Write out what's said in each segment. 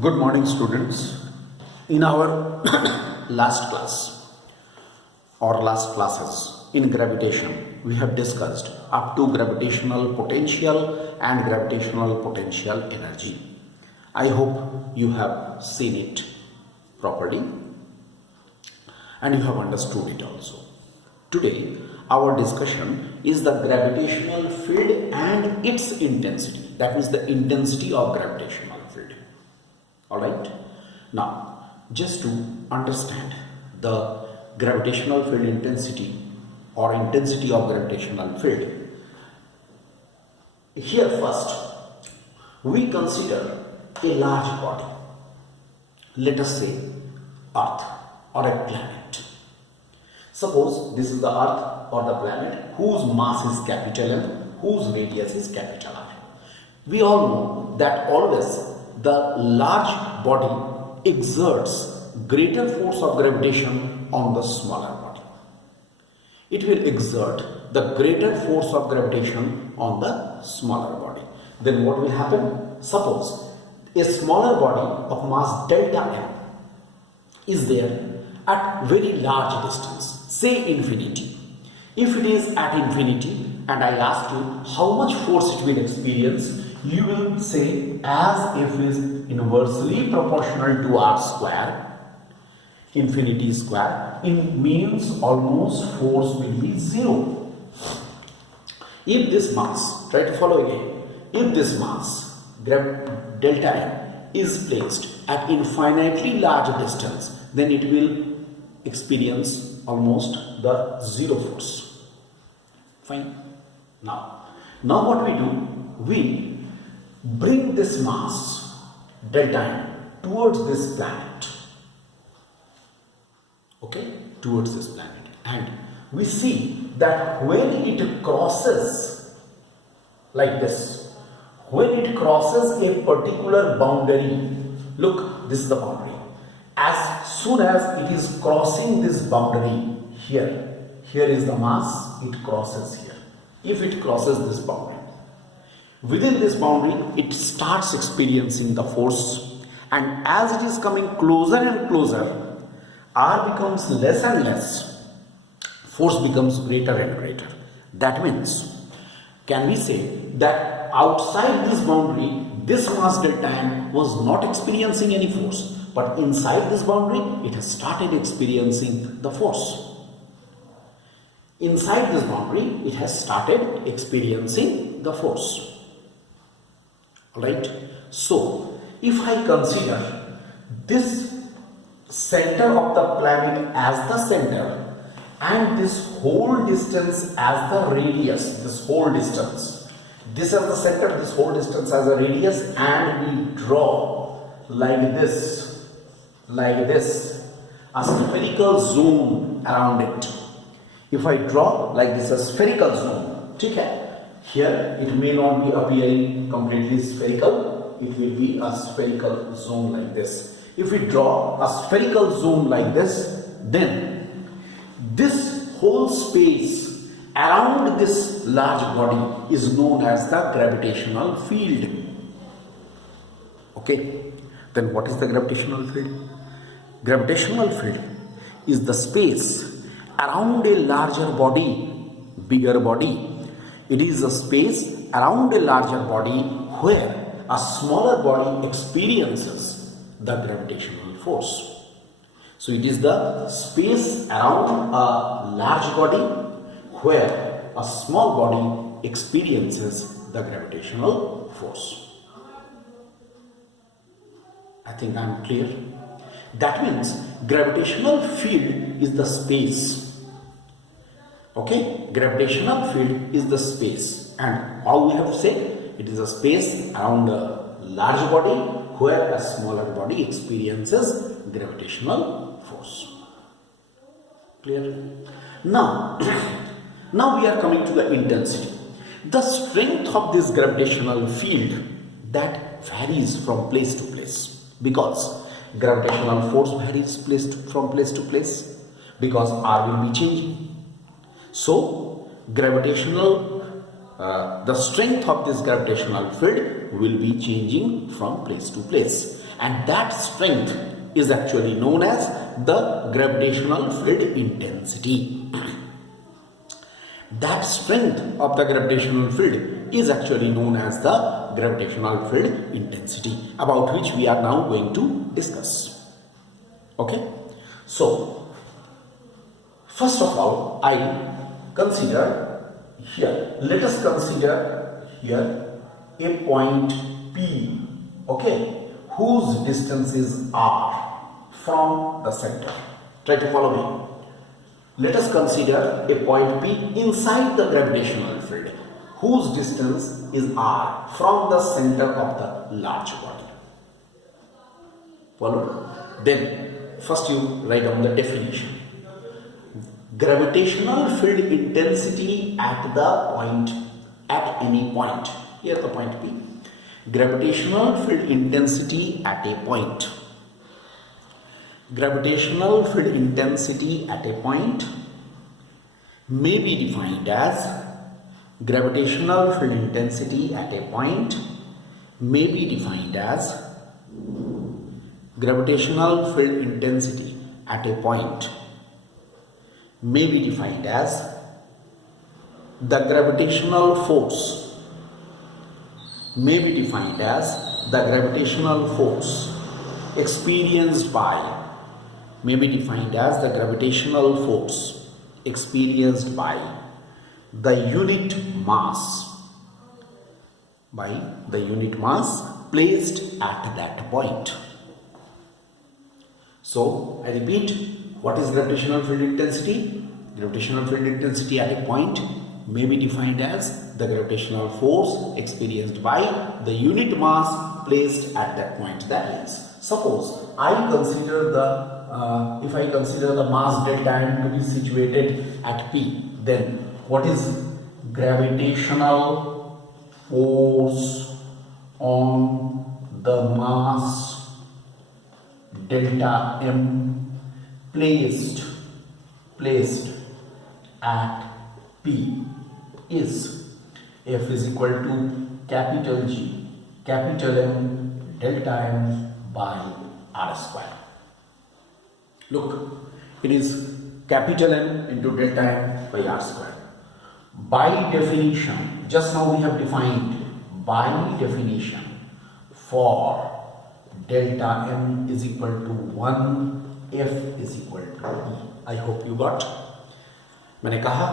Good morning, students. In our last class or last classes in gravitation, we have discussed up to gravitational potential and gravitational potential energy. I hope you have seen it properly and you have understood it also. Today, our discussion is the gravitational field and its intensity. That means the intensity of gravitational field. Alright, now just to understand the gravitational field intensity or intensity of gravitational field, here first we consider a large body, let us say Earth or a planet. Suppose this is the Earth or the planet whose mass is capital M, whose radius is capital R. We all know that always the large body exerts greater force of gravitation on the smaller body. It will exert the greater force of gravitation on the smaller body. Then what will happen? Suppose a smaller body of mass delta M is there at very large distance, say infinity. If it is at infinity and I ask you how much force it will experience, you will say as if it is inversely proportional to r square, infinity square, it means almost force will be zero. If this mass, try to follow again, if this mass delta M is placed at infinitely large distance, then it will experience almost the zero force. Fine. Now what we do, we bring this mass delta M towards this planet, okay, towards this planet, and we see that when it crosses like this, when it crosses a particular boundary, look, this is the boundary. As soon as it is crossing this boundary here is the mass, it crosses here. If it crosses this boundary, within this boundary, it starts experiencing the force, and as it is coming closer and closer, R becomes less and less, force becomes greater and greater. That means, can we say that outside this boundary, this mass delta M was not experiencing any force, but inside this boundary, it has started experiencing the force. Inside this boundary, it has started experiencing the force. Alright, so if I consider this center of the planet as the center and this whole distance as the radius, this whole distance, this as the center, this whole distance as a radius, and we draw like this, a spherical zone around it. If I draw like this a spherical zone, okay? Here it may not be appearing completely spherical, it will be a spherical zone like this. If we draw a spherical zone like this, then this whole space around this large body is known as the gravitational field. Okay, then what is the gravitational field? Gravitational field is the space around a larger body, bigger body. It is a space around a larger body where a smaller body experiences the gravitational force. So it is the space around a large body where a small body experiences the gravitational force. I think I am clear. That means gravitational field is the space. Okay, gravitational field is the space, and all we have said, it is a space around a large body where a smaller body experiences gravitational force. Clear? Now we are coming to the intensity. The strength of this gravitational field that varies from place to place, because gravitational force varies from place to place, because R will be changing. So, the strength of this gravitational field will be changing from place to place, and that strength is actually known as the gravitational field intensity. That strength of the gravitational field is actually known as the gravitational field intensity, about which we are now going to discuss. Okay, so first of all, let us consider here a point P, okay, whose distance is r from the center. Try to follow me. Let us consider a point P inside the gravitational field, whose distance is r from the center of the large body. Follow? Then first you write down the definition. Gravitational field intensity at any point. Here the point P. Gravitational field intensity at a point. Gravitational field intensity at a point may be defined as gravitational field intensity at a point may be defined as gravitational field intensity at a point may be defined as the gravitational force may be defined as the gravitational force experienced by may be defined as the gravitational force experienced by the unit mass placed at that point. So I repeat, what is gravitational field intensity? Gravitational field intensity at a point may be defined as the gravitational force experienced by the unit mass placed at that point. That means, suppose if I consider the mass delta m to be situated at P, then what is gravitational force on the mass delta m placed at P is F is equal to capital G, capital M, delta M by R square. Look, it is capital M into delta M by R square. By definition, just now we have defined, by definition, for delta M is equal to 1, F is equal to E. I hope you got. मैंने कहा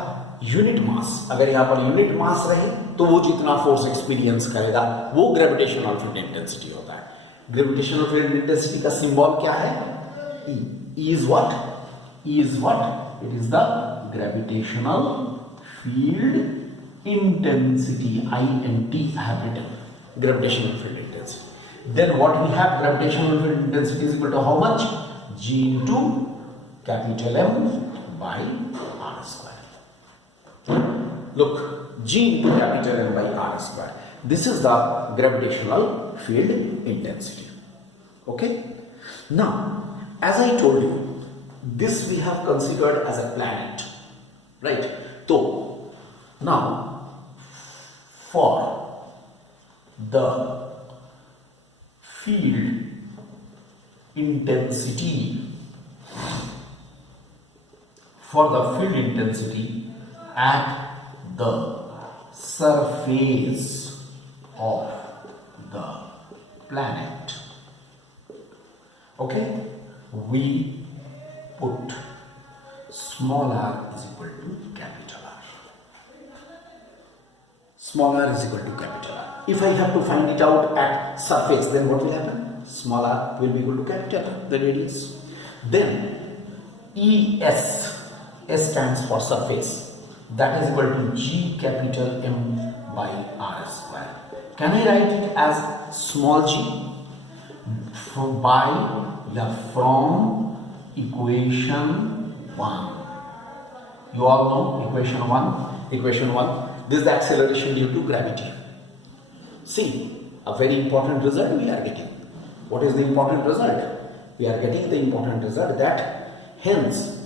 unit mass, अगर यहाँ per unit mass रहे तो वो जितना force experience करेगा वो ग्रेविटेशनल फील्ड इंटेंसिटी होता है. ग्रेविटेशनल फील्ड इंटेंसिटी का सिंबल क्या है? E. E is what? E is what? It is the gravitational field intensity. INT I have written. Gravitational field intensity. Then what we have? Gravitational field intensity is equal to how much? G into capital M by R square. Look, G into capital M by R square. This is the gravitational field intensity. Okay? Now, as I told you, this we have considered as a planet. Right? So, now, for the field intensity, at the surface of the planet, okay, we put small r is equal to capital R. Small r is equal to capital R. If I have to find it out at surface, then what will happen? Small r will be equal to capital R, the radius. Then ES, S stands for surface, that is equal to G capital M by R square. Can I write it as small g? From equation 1. You all know equation 1. Equation 1. This is the acceleration due to gravity. See, a very important result we are getting. What is the important result? We are getting the important result that hence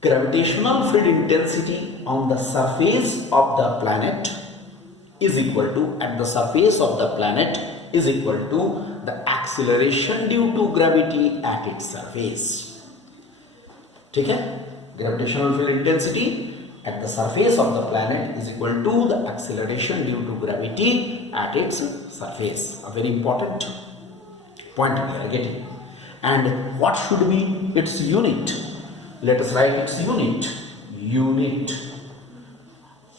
gravitational field intensity on the surface of the planet is equal to, at the surface of the planet, is equal to the acceleration due to gravity at its surface. ठीक है, gravitational field intensity at the surface of the planet is equal to the acceleration due to gravity at its surface. A very important point we are getting. And what should be its unit? Let us write its unit. Unit.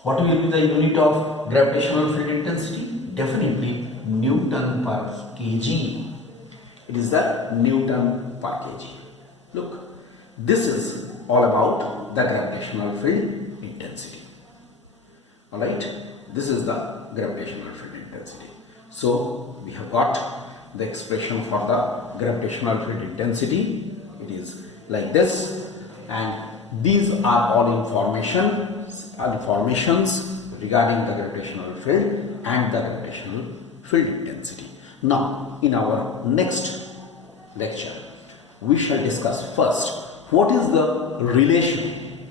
What will be the unit of gravitational field intensity? Definitely Newton per kg. It is the Newton per kg. Look, this is all about the gravitational field intensity. Alright, this is the gravitational field intensity. So we have got the expression for the gravitational field intensity. It is like this, and these are all informations regarding the gravitational field and the gravitational field intensity. Now, in our next lecture, we shall discuss first what is the relation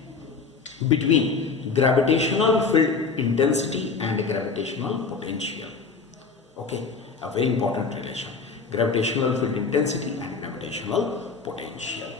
between gravitational field intensity and gravitational potential. Okay, a very important relation. Gravitational field intensity and gravitational potential.